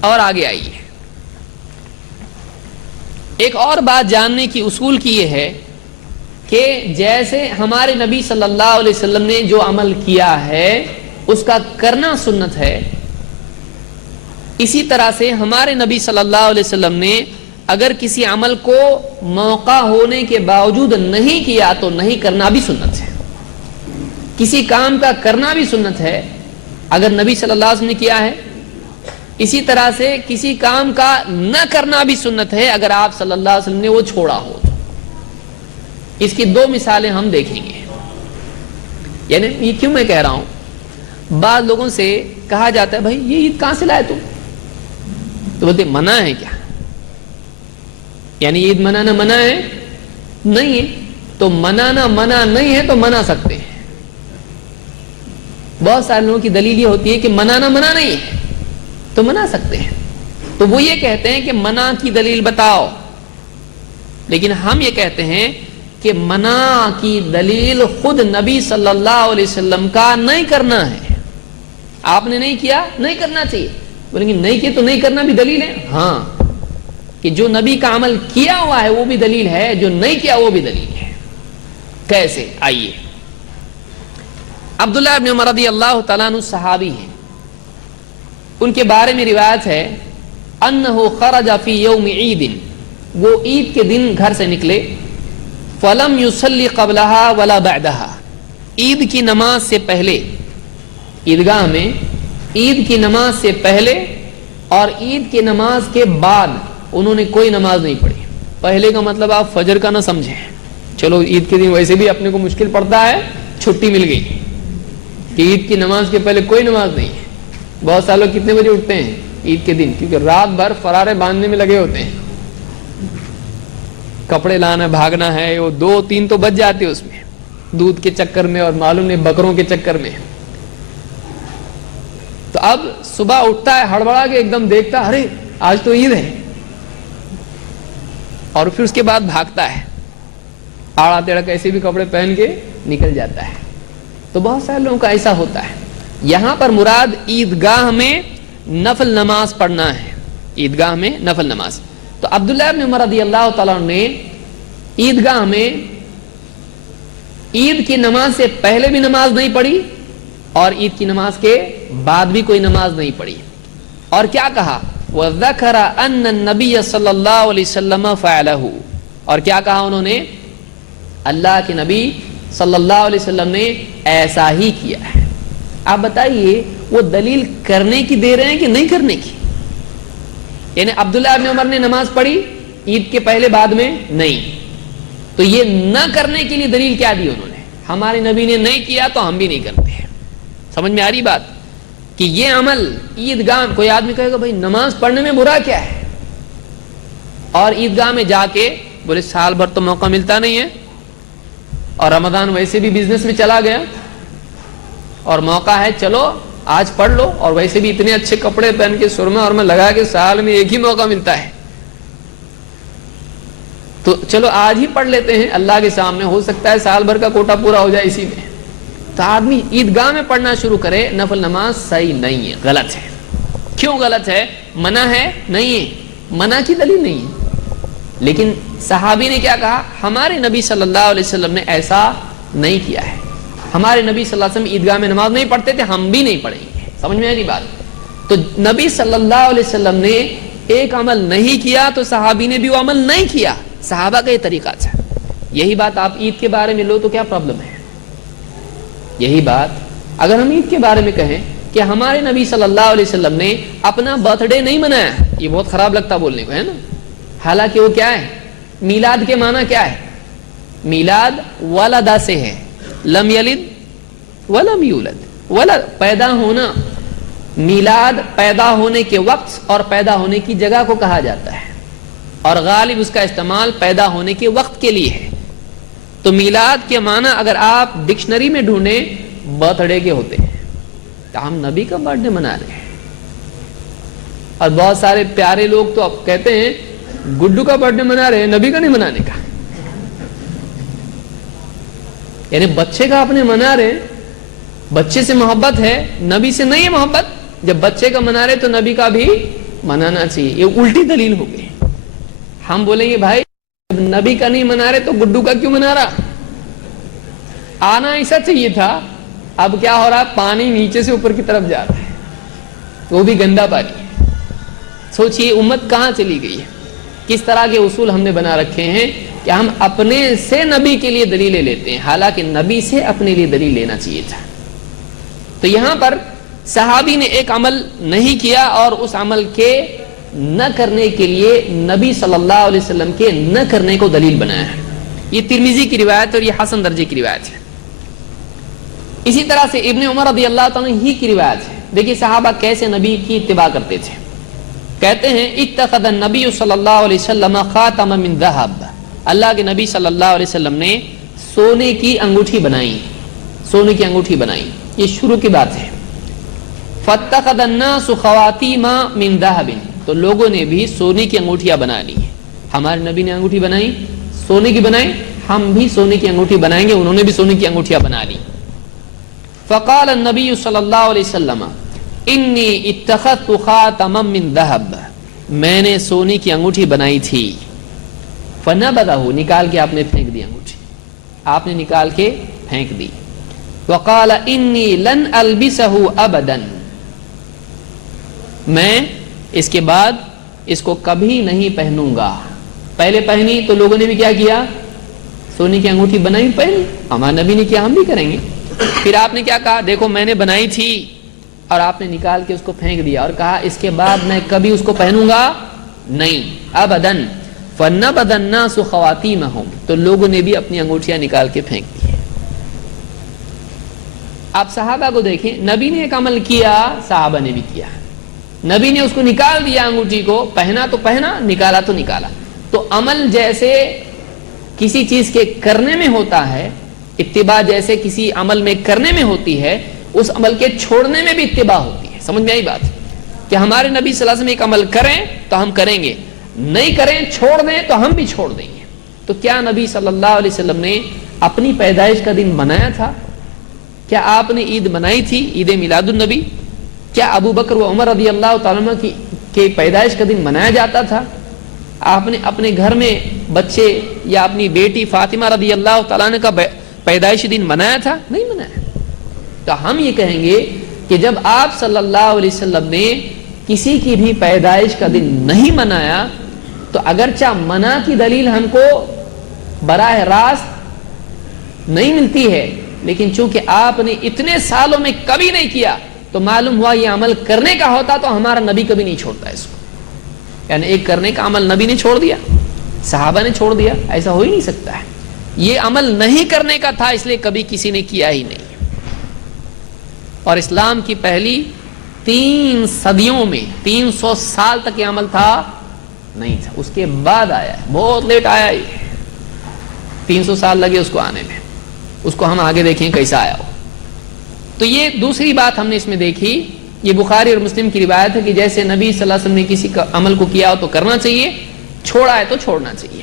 اور آگے آئیے، ایک اور بات جاننے کی اصول کی یہ ہے کہ جیسے ہمارے نبی صلی اللہ علیہ وسلم نے جو عمل کیا ہے اس کا کرنا سنت ہے، اسی طرح سے ہمارے نبی صلی اللہ علیہ وسلم نے اگر کسی عمل کو موقع ہونے کے باوجود نہیں کیا تو نہیں کرنا بھی سنت ہے، کسی کام کا کرنا بھی سنت ہے اگر نبی صلی اللہ علیہ وسلم نے کیا ہے، اسی طرح سے کسی کام کا نہ کرنا بھی سنت ہے اگر آپ صلی اللہ علیہ وسلم نے وہ چھوڑا ہو۔ اس کی دو مثالیں ہم دیکھیں گے۔ یعنی یہ کیوں میں کہہ رہا ہوں، بعض لوگوں سے کہا جاتا ہے بھائی یہ عید کہاں سے لائے تم، تو بولتے منع ہے کیا، یعنی عید منانا منع ہے؟ نہیں ہے، تو منانا منع نہیں ہے تو منا سکتے ہیں۔ بہت سارے لوگوں کی دلیل یہ ہوتی ہے کہ منانا منع نہیں ہے تو منا سکتے ہیں، تو وہ یہ کہتے ہیں کہ منع کی دلیل بتاؤ، لیکن ہم یہ کہتے ہیں کہ منع کی دلیل خود نبی صلی اللہ علیہ وسلم کا نہیں کرنا ہے، آپ نے نہیں کیا نہیں کرنا چاہیے، بولیں گے نہیں کیا تو نہیں کرنا بھی دلیل ہے؟ ہاں، کہ جو نبی کا عمل کیا ہوا ہے وہ بھی دلیل ہے، جو نہیں کیا وہ بھی دلیل ہے۔ کیسے؟ آئیے، عبداللہ ابن عمر رضی اللہ تعالیٰ عنہ صحابی ہیں، ان کے بارے میں روایت ہے انہ خرج فی یوم عید، وہ عید کے دن گھر سے نکلے، فلم یصلی قبلها ولا بعدها، عید کی نماز سے پہلے، عیدگاہ میں عید کی نماز سے پہلے اور عید کی نماز کے بعد انہوں نے کوئی نماز نہیں پڑھی۔ پہلے کا مطلب آپ فجر کا نہ سمجھیں، چلو عید کے دن ویسے بھی اپنے کو مشکل پڑتا ہے، چھٹی مل گئی کہ عید کی نماز کے پہلے کوئی نماز نہیں ہے۔ بہت سارے لوگ کتنے بجے اٹھتے ہیں عید کے دن؟ کیونکہ رات بھر فرارے باندھنے میں لگے ہوتے ہیں، کپڑے لانا بھاگنا ہے، وہ 2-3 تو بج جاتے اس میں، دودھ کے چکر میں اور معلوم نہیں بکروں کے چکر میں۔ تو اب صبح اٹھتا ہے ہڑبڑا کے، ایک دم دیکھتا ارے آج تو عید ہے، اور پھر اس کے بعد بھاگتا ہے، آڑا تیڑا کیسے بھی کپڑے پہن کے نکل جاتا ہے۔ تو بہت سارے لوگوں کا ایسا ہوتا ہے۔ یہاں پر مراد عیدگاہ میں نفل نماز پڑھنا ہے، عیدگاہ میں نفل نماز۔ تو عبداللہ ابن عمر رضی اللہ تعالیٰ نے عیدگاہ میں عید کی نماز سے پہلے بھی نماز نہیں پڑھی اور عید کی نماز کے بعد بھی کوئی نماز نہیں پڑھی، اور کیا کہا؟ وَذَكَرَ أَنَّ النَّبِيَّ صلی اللہ علیہ وسلم فَعَلَهُ، اور کیا کہا انہوں نے؟ اللہ کے نبی صلی اللہ علیہ وسلم نے ایسا ہی کیا ہے۔ آپ بتائیے وہ دلیل کرنے کی دے رہے ہیں کہ نہیں کرنے کی؟ یعنی عبداللہ ابن عمر نے نماز پڑھی عید کے پہلے بعد میں نہیں، تو یہ نہ کرنے کے لیے دلیل کیا دی انہوں نے؟ ہمارے نبی نے نہیں کیا تو ہم بھی نہیں کرتے ہیں۔ سمجھ میں آ رہی بات؟ کہ یہ عمل عیدگاہ، کوئی آدمی کہے گا بھائی نماز پڑھنے میں برا کیا ہے، اور عیدگاہ میں جا کے بولے سال بھر تو موقع ملتا نہیں ہے، اور رمضان ویسے بھی بزنس میں چلا گیا، اور موقع ہے چلو آج پڑھ لو، اور ویسے بھی اتنے اچھے کپڑے پہن کے سرما اور میں لگا کے سال میں ایک ہی موقع ملتا ہے، تو چلو آج ہی پڑھ لیتے ہیں، اللہ کے سامنے ہو سکتا ہے سال بھر کا کوٹا پورا ہو جائے اسی میں۔ تو آدمی عیدگاہ میں پڑھنا شروع کرے نفل نماز، صحیح نہیں ہے، غلط ہے۔ کیوں غلط ہے؟ منع ہے؟ نہیں ہے، منع کی دلیل نہیں ہے۔ لیکن صحابی نے کیا کہا؟ ہمارے نبی صلی اللہ علیہ وسلم نے ایسا نہیں کیا ہے، ہمارے نبی صلی اللہ علیہ وسلم عیدگاہ میں نماز نہیں پڑھتے تھے، ہم بھی نہیں پڑھیں گے۔ سمجھ میں آئی بات؟ تو نبی صلی اللہ علیہ وسلم نے ایک عمل نہیں کیا تو صحابی نے بھی وہ عمل نہیں کیا، صحابہ کا یہ طریقہ تھا۔ یہی بات آپ عید کے بارے میں لو تو کیا پرابلم ہے؟ یہی بات اگر ہم عید کے بارے میں کہیں کہ ہمارے نبی صلی اللہ علیہ وسلم نے اپنا برتھ ڈے نہیں منایا، یہ بہت خراب لگتا بولنے کو، ہے نا؟ حالانکہ وہ کیا ہے؟ میلاد کے معنی کیا ہے؟ میلاد ولدہ سے ہے، لم یلد ولم یولد، ولد پیدا ہونا، میلاد پیدا ہونے کے وقت اور پیدا ہونے کی جگہ کو کہا جاتا ہے، اور غالب اس کا استعمال پیدا ہونے کے وقت کے لیے ہے۔ تو میلاد کے معنی اگر آپ ڈکشنری میں ڈھونڈیں برتھ ڈے کے ہوتے ہیں، تو ہم نبی کا برتھ ڈے منا رہے ہیں۔ اور بہت سارے پیارے لوگ تو اب کہتے ہیں گڈو کا برتھ ڈے منا رہے ہیں، نبی کا نہیں منانے کا، یعنی بچے کا اپنے منا رہے ہیں، بچے سے محبت ہے، نبی سے نہیں ہے محبت۔ جب بچے کا منا رہے تو نبی کا بھی منانا چاہیے. یہ الٹی دلیل ہو گئی. ہم بولیں گے بھائی جب نبی کا نہیں منا رہے تو گڈو کا کیوں منا رہا؟ آنا ایسا چاہیے تھا. اب کیا ہو رہا ہے؟ پانی نیچے سے اوپر کی طرف جا رہا ہے, وہ بھی گندا پانی ہے. سوچئے امت کہاں چلی گئی ہے. کس طرح کے اصول ہم نے بنا رکھے ہیں کہ ہم اپنے سے نبی کے لیے دلیلیں لیتے ہیں, حالانکہ نبی سے اپنے لیے دلیل لینا چاہیے تھا. تو یہاں پر صحابی نے ایک عمل نہیں کیا اور اس عمل کے نہ کرنے کے لیے نبی صلی اللہ علیہ وسلم کے نہ کرنے کو دلیل بنایا ہے. یہ ترمذی کی روایت اور یہ حسن درجے کی روایت ہے. اسی طرح سے ابن عمر رضی اللہ تعالیٰ ہی کی روایت ہے. دیکھیے صحابہ کیسے نبی کی اتباع کرتے تھے. کہتے ہیں اتخذ النبی صلی اللہ علیہ وسلم خاتم من ذہب, اللہ کے نبی صلی اللہ علیہ وسلم نے سونے کی انگوٹھی بنائی, سونے کی انگوٹھی بنائی. یہ شروع کی بات ہے. فاتخذ الناس خواتیم من ذہب, تو لوگوں نے بھی سونے کی انگوٹھیاں بنا لی. ہمارے نبی نے انگوٹھی بنائی, سونے کی بنائی, ہم بھی سونے کی انگوٹھی بنائیں گے. انہوں نے بھی سونے کی انگوٹھیاں بنا لی. فقال النبی صلی اللہ علیہ وسلم انی اتخذت خاتما من ذہب, میں نے سونے کی انگوٹھی بنائی تھی. فنبذہ, نکال کے آپ نے پھینک دی انگوٹھی, آپ نے نکال کے پھینک دی. وقال انی لن البسہ ابدا, میں اس کے بعد اس کو کبھی نہیں پہنوں گا. پہلے پہنی تو لوگوں نے بھی کیا کیا؟ سونے کی انگوٹھی بنائی, پہنی. ہمارے نبی نے کیا, ہم بھی کریں گے. پھر آپ نے کیا کہا؟ دیکھو میں نے بنائی تھی اور آپ نے نکال کے اس کو پھینک دیا اور کہا اس کے بعد میں کبھی اس کو پہنوں گا نہیں. ابدن. فنبذ الناس خواتیمہم, تو لوگوں نے بھی اپنی انگوٹھیاں نکال کے پھینک دی. آپ صحابہ کو دیکھیں, نبی نے ایک عمل کیا, صحابہ نے بھی کیا. نبی نے اس کو نکال دیا انگوٹھی کو, پہنا تو پہنا, نکالا تو نکالا. تو عمل جیسے کسی چیز کے کرنے میں ہوتا ہے, اتباع جیسے کسی عمل میں کرنے میں ہوتی ہے, اس عمل کے چھوڑنے میں بھی اتباع ہوتی ہے. سمجھ میں آئی بات کہ ہمارے نبی صلی اللہ علیہ وسلم ایک عمل کریں تو ہم کریں گے, نہیں کریں چھوڑ دیں تو ہم بھی چھوڑ دیں گے. تو کیا نبی صلی اللہ علیہ وسلم نے اپنی پیدائش کا دن منایا تھا؟ کیا آپ نے عید منائی تھی, عید میلاد النبی؟ کیا ابو بکر و عمر رضی اللہ تعالیٰ عنہ کی پیدائش کا دن منایا جاتا تھا؟ آپ نے اپنے گھر میں بچے یا اپنی بیٹی فاطمہ رضی اللہ تعالیٰ عنہ کا پیدائشی دن منایا تھا؟ نہیں منایا. تو ہم یہ کہیں گے کہ جب آپ صلی اللہ علیہ وسلم نے کسی کی بھی پیدائش کا دن نہیں منایا تو اگرچہ منع کی دلیل ہم کو براہ راست نہیں ملتی ہے, لیکن چونکہ آپ نے اتنے سالوں میں کبھی نہیں کیا تو معلوم ہوا یہ عمل کرنے کا ہوتا تو ہمارا نبی کبھی نہیں چھوڑتا اس کو. یعنی ایک کرنے کا عمل نبی نے چھوڑ دیا, صحابہ نے چھوڑ دیا, ایسا ہو ہی نہیں سکتا ہے. یہ عمل نہیں کرنے کا تھا, اس لیے کبھی کسی نے کیا ہی نہیں. اور اسلام کی پہلی 3 صدیوں میں 300 سال تک یہ عمل تھا نہیں تھا, اس کے بعد آیا ہے, بہت لیٹ آیا. یہ 300 سال لگے اس کو آنے میں. اس کو ہم آگے دیکھیں کیسا آیا ہو. تو یہ دوسری بات ہم نے اس میں دیکھی. یہ بخاری اور مسلم کی روایت ہے کہ جیسے نبی صلی اللہ علیہ وسلم نے کسی کا عمل کو کیا ہو تو کرنا چاہیے, چھوڑا ہے تو چھوڑنا چاہیے.